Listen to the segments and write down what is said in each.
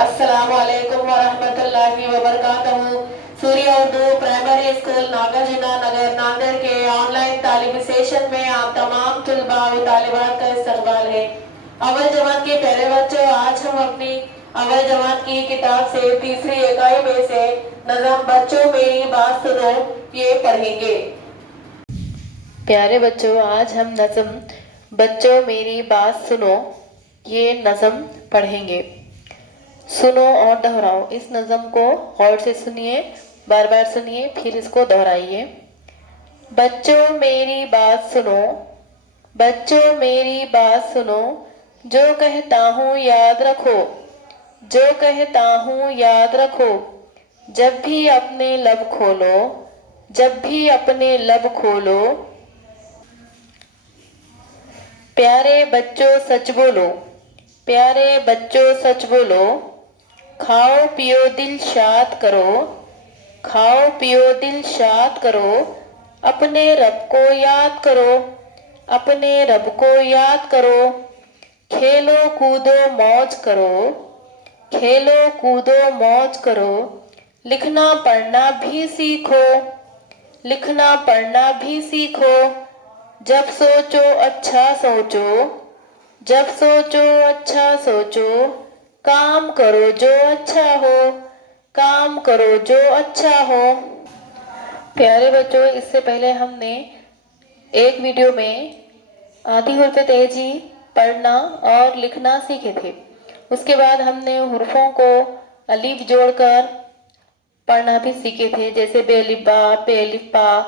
अस्सलामु अलैकुम वरहमतुल्लाहि वबरकातुहू। सूर्य उर्दू प्राइमरी स्कूल नागार्जुना नगर नांदेड़ के ऑनलाइन तालीमी सेशन में आप तमाम तुलबा और तालिबात का इस्तकबाल है। अव्वल जमात के प्यारे बच्चों, आज हम अपनी अव्वल जमात की किताब से तीसरी इकाई में से नज़म बच्चों मेरी बात सुनो ये पढ़ेंगे। प्यारे बच्चों, आज हम नज़म बच्चों मेरी बात सुनो ये नज़म पढ़ेंगे। सुनो और दोहराओ। इस नज़म को गौर से सुनिए, बार बार सुनिए, फिर इसको दोहराइए। बच्चों मेरी बात सुनो, बच्चों मेरी बात सुनो, जो कहता हूँ याद रखो, जो कहता हूँ याद रखो। जब भी अपने लब खोलो, जब भी अपने लब खोलो। प्यारे बच्चों सच बोलो, प्यारे बच्चों सच बोलो। खाओ पियो दिल शाद करो, खाओ पियो दिल शाद करो। अपने रब को याद करो, अपने रब को याद करो। खेलो कूदो मौज करो, खेलो कूदो मौज करो। लिखना पढ़ना भी सीखो, लिखना पढ़ना भी सीखो। जब सोचो अच्छा सोचो, जब सोचो अच्छा सोचो। काम करो जो अच्छा हो, काम करो जो अच्छा हो। प्यारे बच्चों, इससे पहले हमने एक वीडियो में आधी हुर्फ तेजी पढ़ना और लिखना सीखे थे। उसके बाद हमने हुर्फों को अलिफ जोड़कर पढ़ना भी सीखे थे, जैसे बे अलिफ बा, पे अलिफ पा,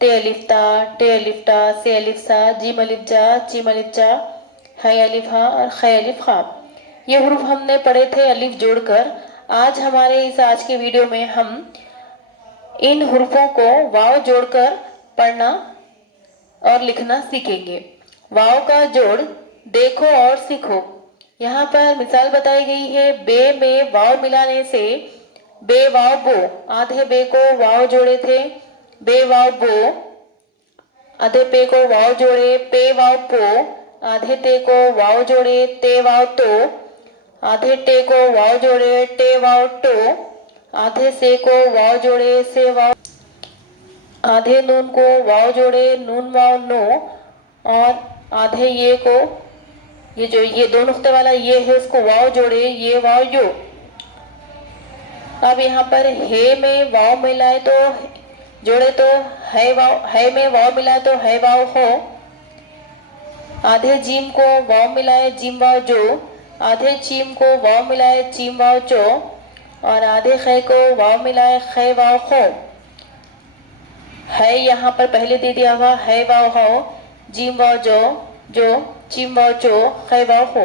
ते अलिफ ता, टे अलिफ टा, से अलिफ सा, जीम अलिफ जा, चीम अलिफ जा, है अलिफ हा और खे अलिफ खा। ये हुर्फ हमने पढ़े थे अलिफ जोड़कर। आज हमारे इस आज के वीडियो में हम इन हुर्फों को वाव जोड़कर पढ़ना और लिखना सीखेंगे। वाव का जोड़ देखो और सीखो। यहाँ पर मिसाल बताई गई है। बे में वाव मिलाने से बे वाव बो, आधे बे को वाव जोड़े थे, बे वाव बो। आधे पे को वाव जोड़े, पे वाव पो। आधे ते को वाव जोड़े, ते वाव तो। आधे टे को वाव जोड़े, टे वाव टो। आधे से को वाव जोड़े, से वाव। आधे नून को वाव जोड़े, नून वाव नो। और आधे ये को, ये जो ये दो नुक्ते वाला ये है, उसको वाव जोड़े, ये वाव यो। अब यहाँ पर हे में वाव मिलाए तो जोड़े तो है वाव, है में वाव मिलाए तो है वाव हो। आधे जीम को वाव मिलाए जीम वाव जो। आधे चीम को वाव मिलाए चीम वाव चो। और आधे खे को वाव मिलाए खे वाव खो। है यहाँ पर पहले दे दिया हुआ है वाव हो, जीम वाव जो, जो चीम वाव चो, खे वाव हो।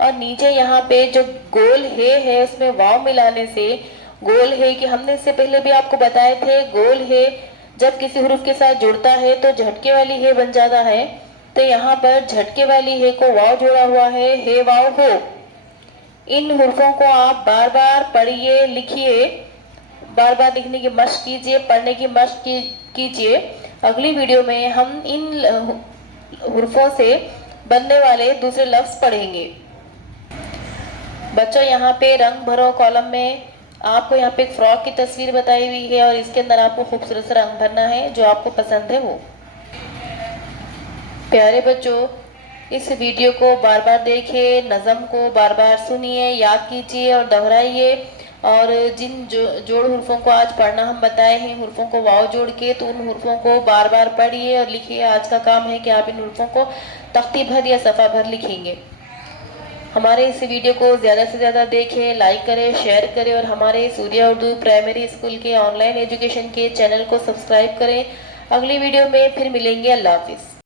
और नीचे यहाँ पे जो गोल है उसमें वाव मिलाने से गोल है कि हमने इससे पहले भी आपको बताए थे, गोल है जब किसी हुर्फ के साथ जुड़ता है तो झटके वाली है बन जाता है। तो यहाँ पर झटके वाली है को वाव जोड़ा हुआ है, हे वाव हो। इन हुर्फों को आप बार बार पढ़िए, लिखिए, बार बार लिखने की मशक कीजिए, पढ़ने की मशक कीजिए। अगली वीडियो में हम इन हुर्फों से बनने वाले दूसरे लफ्ज पढ़ेंगे। बच्चों, यहाँ पे रंग भरो कॉलम में आपको यहाँ पे एक फ्रॉक की तस्वीर बताई हुई है और इसके अंदर आपको खूबसूरत सा रंग भरना है जो आपको पसंद है वो। प्यारे बच्चों, इस वीडियो को बार बार देखिए, नज़म को बार बार सुनिए, याद कीजिए और दोहराइए। और जिन जोड़ हुर्फों को आज पढ़ना हम बताए हैं, हुर्फों को वाव जोड़ के, तो उन हुर्फों को बार बार पढ़िए और लिखिए। आज का काम है कि आप इन हुर्फों को तख्ती भर या सफ़ा भर लिखेंगे। हमारे इस वीडियो को ज़्यादा से ज़्यादा देखें, लाइक करें, शेयर करें और हमारे सूर्य उर्दू प्राइमरी स्कूल के ऑनलाइन एजुकेशन के चैनल को सब्सक्राइब करें। अगली वीडियो में फिर मिलेंगे। अल्लाह हाफिज़।